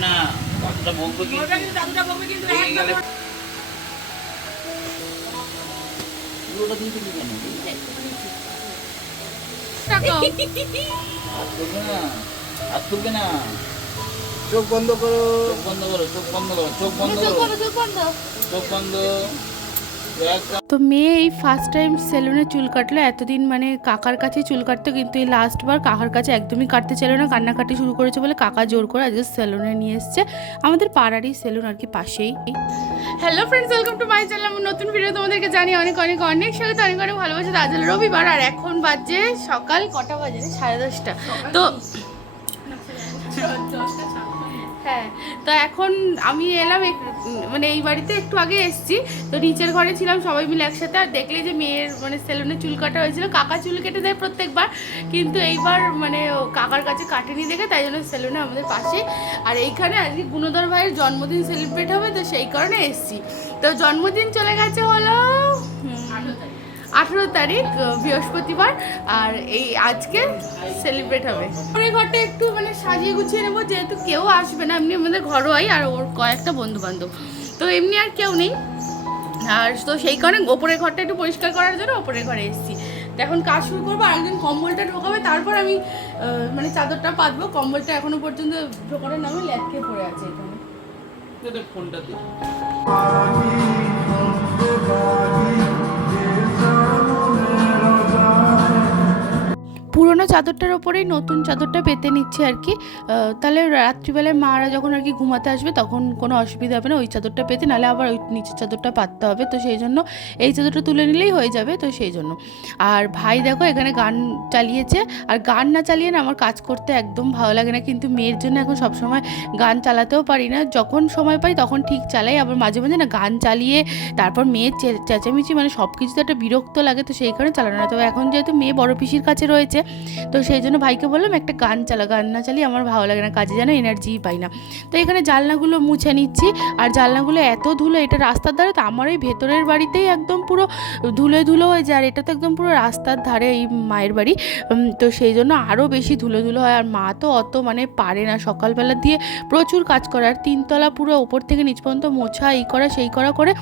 না কতটা বকবে কিন্তু বলবে কিন্তু দাদুটা বকবে কিন্তু রেগে একদম গেলে। পুরোটা দিয়ে দিবি কেন? হাত তুলবে না হাত তুলবে না। চোখ বন্ধ করো। চোখ বন্ধ করো চোখ বন্ধ করো চোখ বন্ধ করো। বন্ধ, চোখ বন্ধ। চোখ বন্ধ। তো মেয়ে এই ফার্স্ট টাইম সেলুনে চুল কাটলো। এতদিন মানে কাকার কাছে চুল কাটতো, কিন্তু এই লাস্টবার কাকার কাছে একদমই কাটতে চাইলো না। কান্নাকাটি শুরু করেছে বলে কাকা জোর করে আজকে সেলুনে নিয়ে এসছে। আমাদের পাড়ারই সেলুন আর কি পাশেই। Hello friends welcome to my channel নতুন ভিডিও তোমাদেরকে জানি অনেক অনেক অনেক স্বাগত, অনেক অনেক ভালোবাসা। আজ রবিবার আর এখন বাজে সকাল কটা বাজে? সাড়ে দশটা। তো হ্যাঁ তো এখন আমি এলাম মানে এই বাড়িতে একটু আগে এসেছি, তো নিচের ঘরে ছিলাম সবাই মিলে একসাথে, আর দেখলে যে মেয়ের মানে সেলুনে চুল কাটা হয়েছিল, কাকা চুল কেটে দেয় প্রত্যেকবার, কিন্তু এইবার মানে কাকার কাছে কাটেনি দেখে, তাই জন্য সেলুনে আমাদের পাশে। আর এইখানে আজকে গুণধর ভাইয়ের জন্মদিন সেলিব্রেট হবে, তো সেই কারণে এসেছি। তো জন্মদিন চলে গেছে হলো। আঠেরো তারিখ বৃহস্পতিবার আর এই আজকে সেলিব্রেট হবে। ওই ঘরটা একটু মানে সাজিয়ে গুছিয়ে নেব যেহেতু কেউ আসবে না এমনি আমাদের ঘরোয়াই আর ওর কয়েকটা বন্ধু বান্ধব তো এমনি আর কেউ নেই। আর তো সেই কারণে ওপরের ঘরটা একটু পরিষ্কার করার জন্য ওপরের ঘরে এসেছি। তো এখন কাজ শুরু করব আর একদিন কম্বলটা ঢোকাবে তারপর আমি মানে চাদরটা পাতবো। কম্বলটা এখনও পর্যন্ত ঢোকানোর নামে ল্যাটকে পড়ে আছে এখানে। ফোনটা দে। পুরোনো চাদরটার ওপরেই নতুন চাদরটা পেতে নিচ্ছে আর কি। তাহলে রাত্রিবেলায় মারা যখন আর কি ঘুমাতে আসবে তখন কোনো অসুবিধা হবে না, ওই চাদরটা পেতে, নাহলে আবার ওই নিচের চাদরটা পাততে হবে। তো সেই জন্য এই চাদরটা তুলে নিলেই হয়ে যাবে, তো সেই জন্য। আর ভাই দেখো এখানে গান চালিয়েছে, আর গান না চালিয়ে না আমার কাজ করতে একদম ভালো লাগে না, কিন্তু মেয়ের জন্য এখন সবসময় গান চালাতেও পারি না। যখন সময় পাই তখন ঠিক চালাই, আবার মাঝে মাঝে না গান চালিয়ে, তারপর মেয়ের চেঁচামেচি মানে সব কিছুতে একটা বিরক্ত লাগে, তো সেই কারণে চালানো না তবে এখন যেহেতু মেয়ে বড় পিসির কাছে রয়েছে তো সেই জন্য ভাইকে বললাম, একটা গান চালা, গান না চালিয়ে আমার ভালো লাগে না, কাজে যেন এনার্জিই পাই না। তো এখানে জানলাগুলো মুছে নিচ্ছি। আর জানলাগুলো এত ধুলো, এটা রাস্তার ধারে, তো আমার এই ভেতরের বাড়িতেই একদম পুরো ধুলো ধুলো হয়ে যায়। আর এটা তো একদম পুরো রাস্তার ধারে, এই মায়ের বাড়ি। তো সেই জন্য আরও বেশি ধুলো ধুলো হয়। আর মা তো অত মানে পারে না। সকালবেলা দিয়ে প্রচুর কাজ করে। আর তিনতলা পুরো ওপর থেকে নিচ পর্যন্ত মোছা, এই করা, সেই করা করে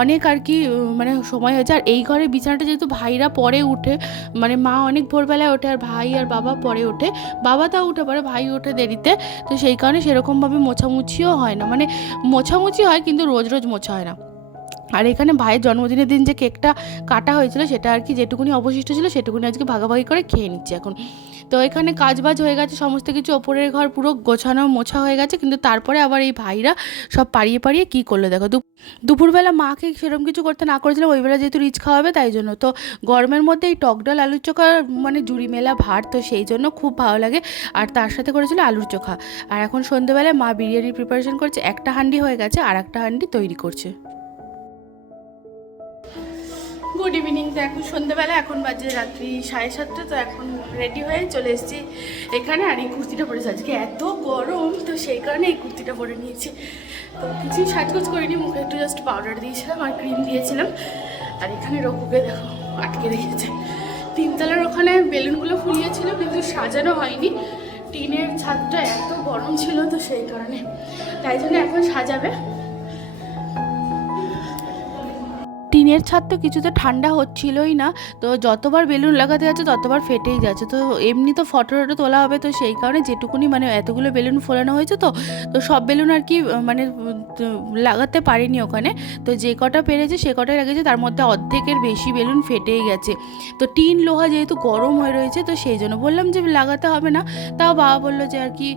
অনেক আর কি মানে সময় হয়েছে। আর এই ঘরে বিছানাটা যেহেতু ভাইরা পরে উঠে মানে মা অনেক ভোরবেলায় ওঠে আর ভাই আর বাবা পরে ওঠে। বাবা তাও উঠে পড়ে ভাই ওঠে দেরিতে। তো সেই কারণে সেরকমভাবে মোছামুছিও হয় না। মানে মোছামুছি হয় কিন্তু রোজ রোজ মোছা হয় না। আর এখানে ভাইয়ের জন্মদিনের দিন যে কেকটা কাটা হয়েছিল, সেটা আর কি যেটুকুনি অবশিষ্ট ছিল, সেটুকুনি আজকে ভাগাভাগি করে খেয়ে নিচ্ছি এখন। তো এখানে কাজবাজ হয়ে গেছে, সমস্ত কিছু ওপরের ঘর পুরো গোছানো মোছা হয়ে গেছে, কিন্তু তারপরে আবার এই ভাইরা সব পাড়িয়ে পাড়িয়ে কী করল দেখো? দুপুরবেলা মাকে সেরকম কিছু করতে না করেছিলাম ওইবেলা যেহেতু রিচ খাওয়াবে তাই জন্য। তো গরমের মধ্যে এই টক ডাল, আলুর চোখা মানে জুড়ি মেলা ভাত তো সেই জন্য খুব ভালো লাগে। আর তার সাথে করেছিল আলুর চোখা। আর এখন সন্ধেবেলায় মা বিরিয়ানির প্রিপারেশন করছে, একটা হান্ডি হয়ে গেছে আর একটা হান্ডি তৈরি করছে। Good evening. তো এখন সন্ধ্যেবেলা, এখন বাজে রাত্রি সাড়ে সাতটা, তো এখন রেডি হয়ে চলে এসেছি এখানে আর এই কুর্তিটা পরেছি আজকে এত গরম, তো সেই কারণে এই কুর্তিটা পরে নিয়েছি। তো কিছুই সাজগোজ করিনি, মুখে একটু জাস্ট পাউডার দিয়েছিলাম আর ক্রিম দিয়েছিলাম। আর এখানে রকুকে দেখো, আটকে রেখেছে। তিনতলার ওখানে বেলুনগুলো ফুলিয়েছিল, কিন্তু সাজানো হয়নি। টিনের ছাদটা এত গরম ছিল তো সেই কারণে। তাই জন্য এখন সাজাবে। টিনের ছাদ তো কিছুতে ঠান্ডা হচ্ছিলই না, তো যতবার বেলুন লাগাতে যাচ্ছে ততবার ফেটেই যাচ্ছে। তো এমনি তো ফটো টটো তোলা হবে, তো সেই কারণে যেটুকুনি মানে এতগুলো বেলুন ফোলানো হয়েছে তো তো সব বেলুন আর কি মানে লাগাতে পারিনি ওখানে। তো যে কটা পেরেছে সে কটাই লেগেছে তার মধ্যে অর্ধেকের বেশি বেলুন ফেটেই গেছে। তো টিন লোহা যেহেতু গরম হয়ে রয়েছে, তো সেই জন্য বললাম যে লাগাতে হবে না। তাও বাবা বলল যে আর কি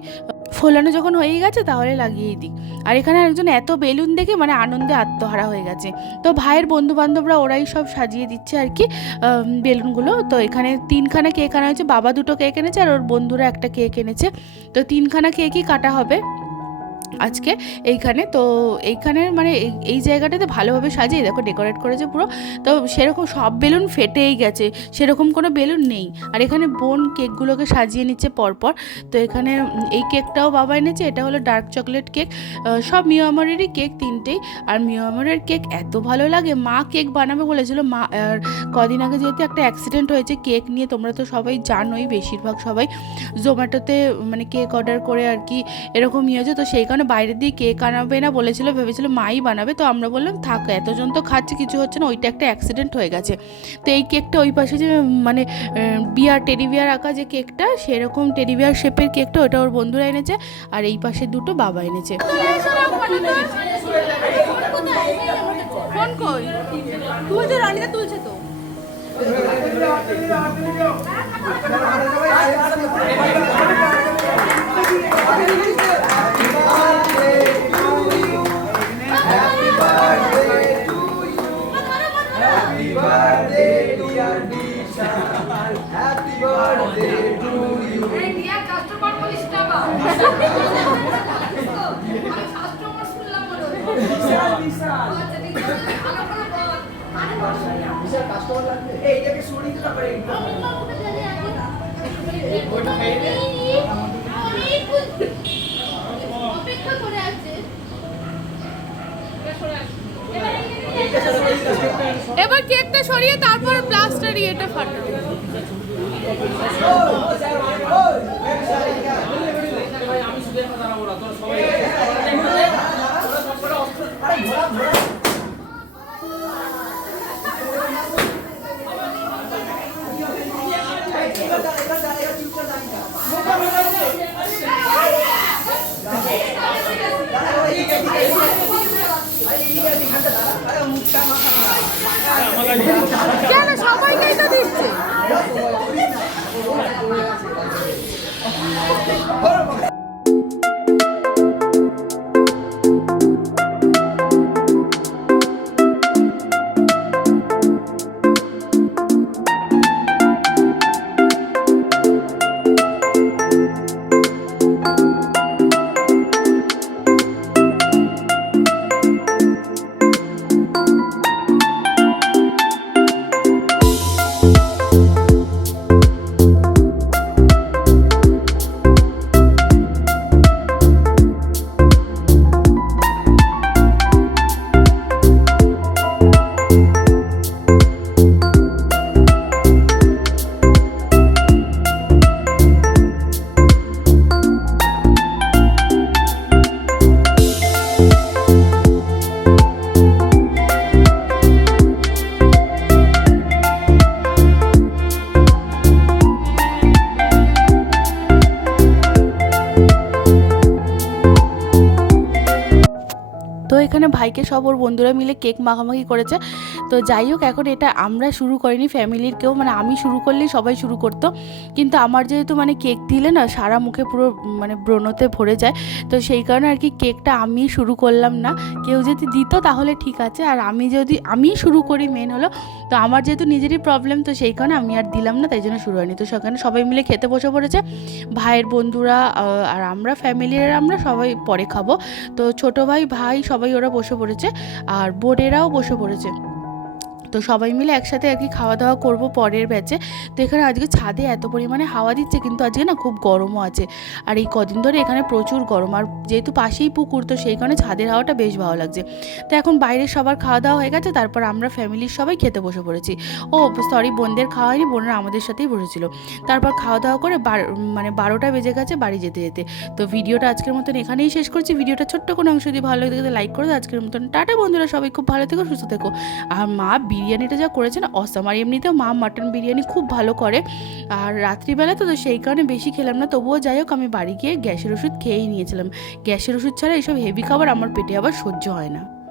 ফোলানো যখন হয়ে গেছে, তাহলে লাগিয়েই দিই। আর এখানে একজন এত বেলুন দেখে মানে আনন্দে আত্মহারা হয়ে গেছে। তো ভাইয়ের বন্ধু বান্ধবরা ওরাই সব সাজিয়ে দিচ্ছে আর কি বেলুনগুলো। তো এখানে তিনখানা কেক আনা হয়েছে, বাবা দুটো কেক এনেছে আর ওর বন্ধুরা একটা কেক এনেছে। তো তিনখানা কেকই কাটা হবে। আজকে এইখানে। তো এইখানে মানে এই- জায়গাটাতে ভালোভাবে সাজিয়ে দেখো ডেকোরেট করেছে পুরো। তো সেরকম সব বেলুন ফেটেই গেছে, সেরকম কোনো বেলুন নেই। আর এখানে বোন কেকগুলোকে সাজিয়ে নিচ্ছে পরপর। তো এখানে এই কেকটাও বাবা এনেছে, এটা হলো ডার্ক চকলেট কেক সব মিয়ামারেরই কেক তিনটেই। আর মিয়ামারের কেক এত ভালো লাগে, মা কেক বানাবে বলেছিল। মা, আর কদিন আগে যেহেতু একটা অ্যাক্সিডেন্ট হয়েছে, কেক নিয়ে তোমরা তো সবাই জানোই, বেশিরভাগ সবাই। জোম্যাটোতে মানে কেক অর্ডার করে আর কি, এরকম ইয়ে হয়েছে তো সেই কারণে কারণে বাইরে দিয়ে কেক আনাবে না বলেছিল ভেবেছিল মাই বানাবে তো আমরা বললাম থাক এতজন তো খাচ্ছে কিছু হচ্ছে না ওইটা একটা অ্যাক্সিডেন্ট হয়ে গেছে তো এই কেকটা ওই পাশে যে মানে বিয়ার টেডি বিয়ার আঁকা যে কেকটা সেরকম টেডি বিয়ার শেপের কেকটা ওটা ওর বন্ধুরা এনেছে আর এই পাশে দুটো বাবা এনেছে ফোন কই রানিদা তুলছে তো বা আমি কাস্টমার লাগবে এইটাকে সরিয়ে দিতে পারে এবার কেকটা সরিয়ে তারপর প্লাস্টার ইয়েটা ফাটাবো কেন সবাইকেই তো দিচ্ছে? এখানে ভাইকে সব ওর বন্ধুরা মিলে কেক মাখামাখি করেছে। তো যাই হোক, এখন এটা আমরা শুরু করিনি ফ্যামিলির কেউ মানে আমি শুরু করলেই সবাই শুরু করতো। কিন্তু আমার যেহেতু মানে কেক দিলে না, সারা মুখে পুরো মানে ব্রণতে ভরে যায়। তো সেই কারণে আর কি কেকটা আমি শুরু করলাম না। কেউ যদি দিত তাহলে ঠিক আছে, আর আমি যদি, আমি শুরু করি মেন হলো। তো আমার যেহেতু নিজেরই প্রবলেম তো সেই কারণে আমি আর দিলাম না, তাই জন্য শুরু হয়নি। তো সেখানে সবাই মিলে খেতে বসে পড়েছে। ভাইয়ের বন্ধুরা আর আমরা ফ্যামিলির আমরা সবাই পরে খাব। তো ছোট ভাই ভাই সবাই ওরা বসে পড়েছে আর বোনেরাও বসে পড়েছে। তো সবাই মিলে একসাথে আর কি খাওয়া দাওয়া করব পরের ব্যাচে তো এখানে আজকে ছাদে এত পরিমাণে হাওয়া দিচ্ছে, কিন্তু আজকে না খুব গরমও আছে। আর এই কদিন ধরে এখানে প্রচুর গরম। আর যেহেতু পাশেই পুকুর, তো সেই কারণে ছাদের হাওয়াটা বেশ ভালো লাগছে। তো এখন বাইরে সবার খাওয়া দাওয়া হয়ে গেছে, তারপর আমরা ফ্যামিলির সবাই খেতে বসে পড়েছি। ও সরি বোনদের খাওয়া হয়নি, বোনরা আমাদের সাথেই বসেছিল। তারপর খাওয়া দাওয়া করে মানে বারোটা বেজে গেছে বাড়ি যেতে যেতে। তো ভিডিওটা আজকের মতন এখানেই শেষ করছি। ভিডিওটা ছোট্ট কোনো অংশ যদি ভালো লাগে লাইক করে আজকের মতন টাটা বন্ধুরা, সবাই খুব ভালো থেকো, সুস্থ থেকো। আর মা বিরিয়ানিটা যা করেছে না অসাম আর এমনিতেও মা মাটন বিরিয়ানি খুব ভালো করে। আর রাত্রিবেলা তো সেই কারণে বেশি খেলাম না, তবুও যাই হোক, আমি বাড়ি গিয়ে গ্যাসের ওষুধ খেয়েই নিয়েছিলাম। গ্যাসের ওষুধ ছাড়া এইসব হেভি খাবার আমার পেটে আবার সহ্য হয় না।